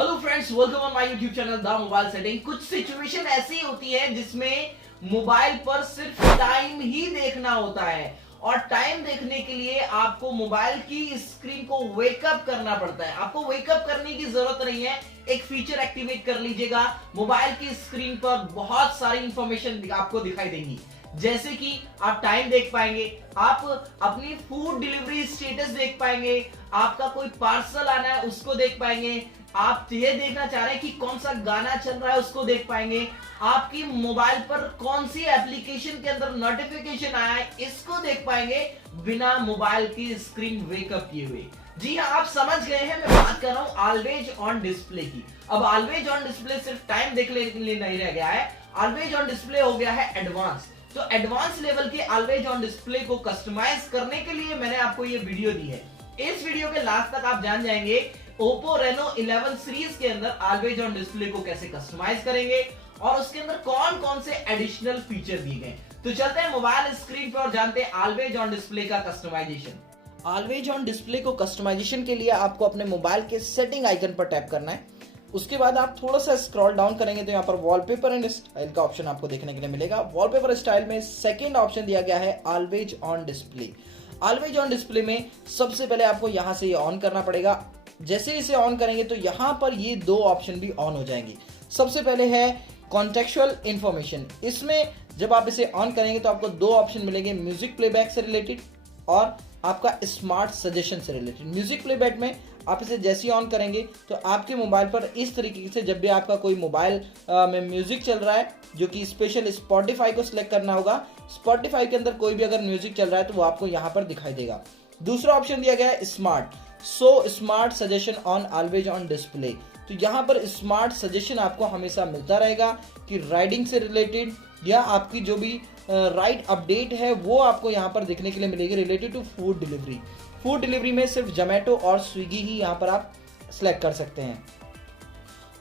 Hello friends, welcome on my YouTube channel the mobile setting. कुछ situation ऐसी होती है जिसमें मोबाइल पर सिर्फ टाइम ही देखना होता है और टाइम देखने के लिए आपको मोबाइल की स्क्रीन को वेकअप करना पड़ता है। आपको वेकअप करने की जरूरत नहीं है, एक फीचर एक्टिवेट कर लीजिएगा। मोबाइल की स्क्रीन पर बहुत सारी इंफॉर्मेशन आपको दिखाई देंगी, जैसे कि आप टाइम देख पाएंगे, आप अपनी फूड डिलीवरी स्टेटस देख पाएंगे, आपका कोई पार्सल आना है उसको देख पाएंगे, आप ये देखना चाह रहे हैं कि कौन सा गाना चल रहा है उसको देख पाएंगे, आपकी मोबाइल पर कौन सी एप्लीकेशन के अंदर नोटिफिकेशन आया है इसको देख पाएंगे बिना मोबाइल की स्क्रीन वेकअप किए हुए। जी हाँ, आप समझ गए हैं, मैं बात कर रहा हूं ऑलवेज ऑन डिस्प्ले की। अब ऑलवेज ऑन डिस्प्ले सिर्फ टाइम देखने के लिए नहीं रह गया है, ऑलवेज ऑन डिस्प्ले हो गया है एडवांस। तो एडवांस लेवल के ऑलवेज ऑन डिस्प्ले को कस्टमाइज करने के लिए मैंने आपको ये वीडियो दी है। इस वीडियो के लास्ट तक आप जान जाएंगे Oppo Reno 11 सीरीज के अंदर ऑलवेज ऑन डिस्प्ले को कैसे कस्टमाइज करेंगे और उसके अंदर कौन कौन से एडिशनल फीचर दिए गए। तो चलते हैं मोबाइल स्क्रीन पर और जानते हैं ऑलवेज ऑन डिस्प्ले का कस्टमाइजेशन। ऑलवेज ऑन डिस्प्ले को कस्टमाइजेशन के लिए आपको अपने मोबाइल के सेटिंग आइकन पर टैप करना है। उसके बाद आप थोड़ा सा स्क्रॉल डाउन करेंगे तो यहाँ पर वॉलपेपर एंड स्टाइल का ऑप्शन आपको देखने के लिए मिलेगा। वॉलपेपर स्टाइल में सेकंड ऑप्शन दिया गया है always on display. Always on display में सबसे पहले आपको यहाँ से ये ऑन करना पड़ेगा। जैसे इसे ऑन करेंगे तो यहाँ पर ये दो ऑप्शन भी ऑन हो जाएंगे। सबसे पहले है कॉन्टेक्चुअल इंफॉर्मेशन। इसमें जब आप इसे ऑन करेंगे तो आपको दो ऑप्शन मिलेंगे, म्यूजिक प्लेबैक से रिलेटेड और आपका स्मार्ट सजेशन से रिलेटेड। म्यूजिक प्लेबैक में आप इसे जैसे ही ऑन करेंगे तो आपके मोबाइल पर इस तरीके से जब भी आपका कोई मोबाइल में म्यूजिक चल रहा है, जो कि स्पेशल स्पॉटिफाई को सिलेक्ट करना होगा, स्पॉटिफाई के अंदर कोई भी अगर म्यूजिक चल रहा है तो वो आपको यहाँ पर दिखाई देगा। दूसरा ऑप्शन दिया गया है smart, so smart suggestion on always on display. तो यहाँ पर स्मार्ट सजेशन आपको हमेशा मिलता रहेगा कि राइडिंग से रिलेटेड या आपकी जो भी राइड अपडेट है वो आपको यहाँ पर देखने के लिए मिलेगी related to food delivery. Food delivery में सिर्फ जोमेटो और स्विगी ही यहाँ पर आप सिलेक्ट कर सकते हैं।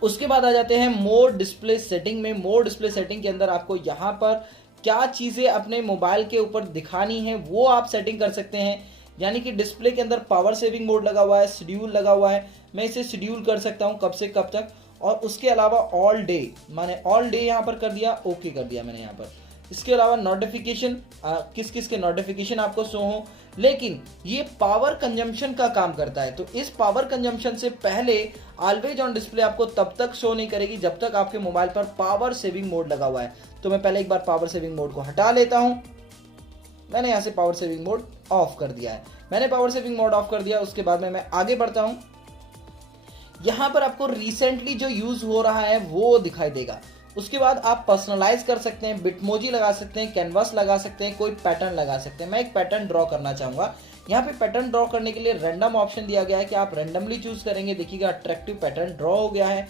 उसके बाद आ जाते हैं मोर डिस्प्ले सेटिंग में। मोर डिस्प्ले सेटिंग के अंदर आपको यहाँ पर क्या चीज़ें अपने मोबाइल के ऊपर दिखानी है वो आप सेटिंग कर सकते हैं। यानी कि डिस्प्ले के अंदर पावर सेविंग मोड लगा हुआ है, शेड्यूल लगा हुआ है, मैं इसे शेड्यूल कर सकता हूँ कब से कब तक। और उसके अलावा ऑल डे, मैंने ऑल डे यहाँ पर कर दिया, ओके कर दिया मैंने यहाँ पर। इसके अलावा नोटिफिकेशन, किस किस के नोटिफिकेशन आपको शो हो, लेकिन ये पावर कंजम्पशन का काम करता है। तो इस पावर कंजम्पशन से पहले ऑलवेज ऑन डिस्प्ले आपको तब तक शो नहीं करेगी जब तक आपके मोबाइल पर पावर सेविंग मोड लगा हुआ है। तो मैं पहले एक बार पावर सेविंग मोड को हटा लेता हूँ। मैंने यहाँ से पावर सेविंग मोड ऑफ कर दिया है। मैंने पावर सेविंग मोड ऑफ कर दिया। उसके बाद में मैं आगे बढ़ता हूँ। यहाँ पर आपको रिसेंटली जो यूज हो रहा है वो दिखाई देगा। उसके बाद आप पर्सनलाइज कर सकते हैं, बिटमोजी लगा सकते हैं, कैनवास लगा सकते हैं, कोई पैटर्न लगा सकते हैं। मैं एक पैटर्न ड्रॉ करना चाहूँगा। यहाँ पे पैटर्न ड्रॉ करने के लिए रैंडम ऑप्शन दिया गया है कि आप रैंडमली चूज करेंगे। देखिएगा अट्रैक्टिव पैटर्न ड्रॉ हो गया है,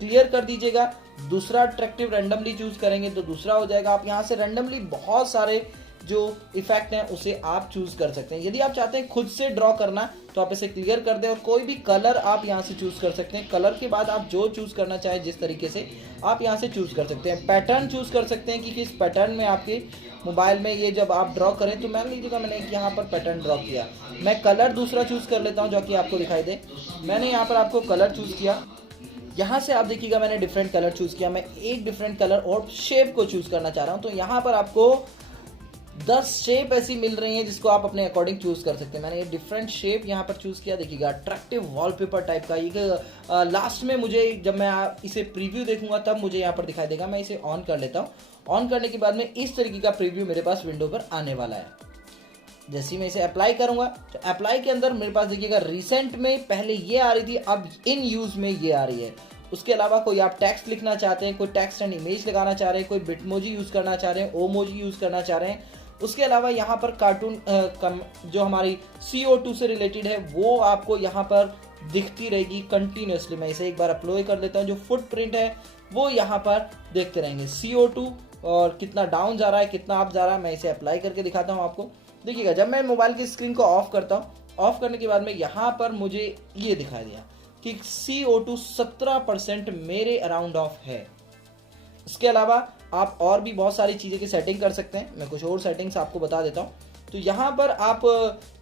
क्लियर कर दीजिएगा। दूसरा अट्रैक्टिव रैंडमली चूज करेंगे तो दूसरा हो जाएगा। आप यहाँ से रैंडमली बहुत सारे जो इफेक्ट हैं उसे आप चूज कर सकते हैं। यदि आप चाहते हैं खुद से ड्रॉ करना तो आप इसे क्लियर कर दें और कोई भी कलर आप यहाँ से चूज कर सकते हैं। कलर के बाद आप जो चूज करना चाहें जिस तरीके से आप यहाँ से चूज कर सकते हैं। पैटर्न चूज कर सकते हैं कि किस पैटर्न में आपके मोबाइल में ये जब आप ड्रॉ करें तो मान लीजिएगा मैंने यहाँ पर पैटर्न ड्रॉ किया, मैं कलर दूसरा चूज कर लेता हूँ जो कि आपको दिखाई दे। मैंने यहाँ पर आपको कलर चूज किया। यहाँ से आप देखिएगा मैंने डिफरेंट कलर चूज किया। मैं एक डिफरेंट कलर और शेप को चूज करना चाह रहा हूँ। तो यहाँ पर आपको 10 शेप ऐसी मिल रही हैं जिसको आप अपने अकॉर्डिंग चूज कर सकते हैं। मैंने ये डिफरेंट शेप यहाँ पर चूज किया। देखिएगा अट्रैक्टिव वॉलपेपर टाइप का ये लास्ट में मुझे जब मैं इसे प्रीव्यू देखूंगा तब मुझे यहाँ पर दिखाई देगा। मैं इसे ऑन कर लेता हूँ। ऑन करने के बाद में इस तरीके का प्रीव्यू मेरे पास विंडो पर आने वाला है। जैसे ही मैं इसे अप्लाई करूंगा तो अप्लाई के अंदर मेरे पास देखिएगा रिसेंट में पहले ये आ रही थी, अब इन यूज में ये आ रही है। उसके अलावा कोई आप टेक्स्ट लिखना चाहते हैं, कोई टेक्स्ट एंड इमेज लगाना चाह रहे हैं, कोई बिटमोजी यूज करना चाह रहे हैं, ओमोजी यूज करना चाह रहे हैं। उसके अलावा यहाँ पर कार्टून जो हमारी CO2 से रिलेटेड है वो आपको यहाँ पर दिखती रहेगी कंटिन्यूसली। मैं इसे एक बार अप्लाई कर देता हूँ। जो फुटप्रिंट है वो यहाँ पर देखते रहेंगे, CO2 और कितना डाउन जा रहा है, कितना अप जा रहा है। मैं इसे अप्लाई करके दिखाता हूँ आपको। देखिएगा जब मैं मोबाइल की स्क्रीन को ऑफ करता हूँ, ऑफ करने के बाद में यहाँ पर मुझे ये दिखाई दिया कि CO2 17% मेरे अराउंड ऑफ है। इसके अलावा आप और भी बहुत सारी चीज़ें की सेटिंग कर सकते हैं। मैं कुछ और सेटिंग्स आपको बता देता हूँ। तो यहाँ पर आप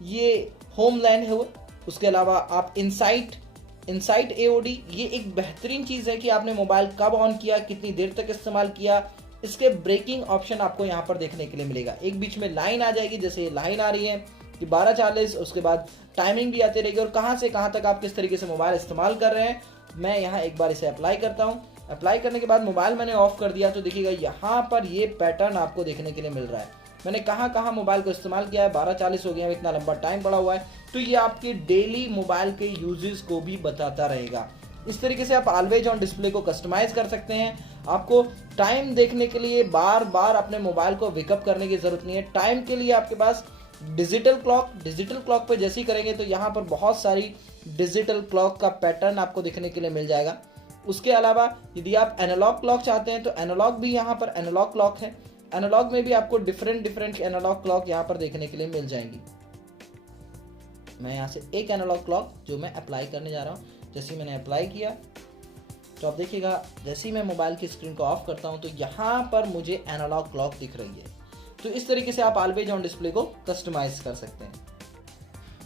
ये होम लैंड है वो, उसके अलावा आप इनसाइट इनसाइट AOD, ये एक बेहतरीन चीज़ है कि आपने मोबाइल कब ऑन किया, कितनी देर तक इस्तेमाल किया, इसके ब्रेकिंग ऑप्शन आपको यहाँ पर देखने के लिए मिलेगा। एक बीच में लाइन आ जाएगी, जैसे ये लाइन आ रही है कि 12:40, उसके बाद टाइमिंग भी आती रहेगी और कहाँ से कहाँ तक आप किस तरीके से मोबाइल इस्तेमाल कर रहे हैं। मैं यहाँ एक बार इसे अप्लाई करता हूँ। अप्लाई करने के बाद मोबाइल मैंने ऑफ कर दिया तो देखिएगा यहाँ पर ये पैटर्न आपको देखने के लिए मिल रहा है। मैंने कहाँ कहाँ मोबाइल को इस्तेमाल किया है, 12:40 हो गया, इतना लंबा टाइम पड़ा हुआ है, तो ये आपके डेली मोबाइल के यूजेस को भी बताता रहेगा। इस तरीके से आप ऑलवेज ऑन डिस्प्ले को कस्टमाइज कर सकते हैं। आपको टाइम देखने के लिए बार बार अपने मोबाइल को विकअप करने की जरूरत नहीं है। टाइम के लिए आपके पास डिजिटल क्लॉक पे जैसे ही करेंगे तो यहाँ पर बहुत सारी डिजिटल क्लॉक का पैटर्न आपको देखने के लिए मिल जाएगा। उसके अलावा यदि आप एनालॉग क्लॉक चाहते हैं तो एनालॉग भी यहाँ पर एनालॉग क्लॉक है। एनालॉग में भी आपको डिफरेंट एनालॉग क्लॉक यहाँ पर देखने के लिए मिल जाएंगी। मैं यहाँ से एक एनालॉग क्लॉक जो मैं अप्लाई करने जा रहा हूँ, जैसे ही मैंने अप्लाई किया तो आप देखिएगा जैसे ही मैं मोबाइल की स्क्रीन को ऑफ करता हूँ तो यहाँ पर मुझे एनालॉग क्लॉक दिख रही है। तो इस तरीके से आप ऑलवेज ऑन डिस्प्ले को कस्टमाइज कर सकते हैं।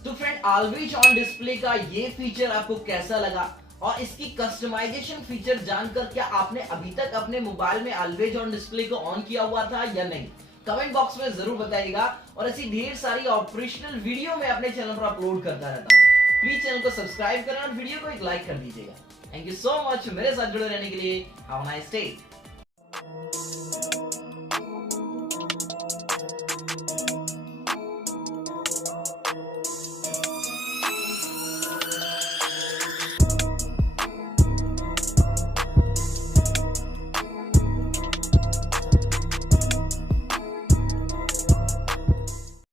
तो फ्रेंड, ऑलवेज ऑन डिस्प्ले का ये फीचर आपको कैसा लगा और इसकी कस्टमाइजेशन फीचर जानकर क्या आपने अभी तक अपने मोबाइल में ऑलवेज ऑन डिस्प्ले को ऑन किया हुआ था या नहीं, कमेंट बॉक्स में जरूर बताइएगा। और ऐसी ढेर सारी ऑपरेशनल वीडियो मैं अपने चैनल पर अपलोड करता रहता हूँ। प्लीज चैनल को सब्सक्राइब करें और वीडियो को एक लाइक कर दीजिएगा। थैंक यू सो मच मेरे साथ जुड़े रहने के लिए। Have a nice day.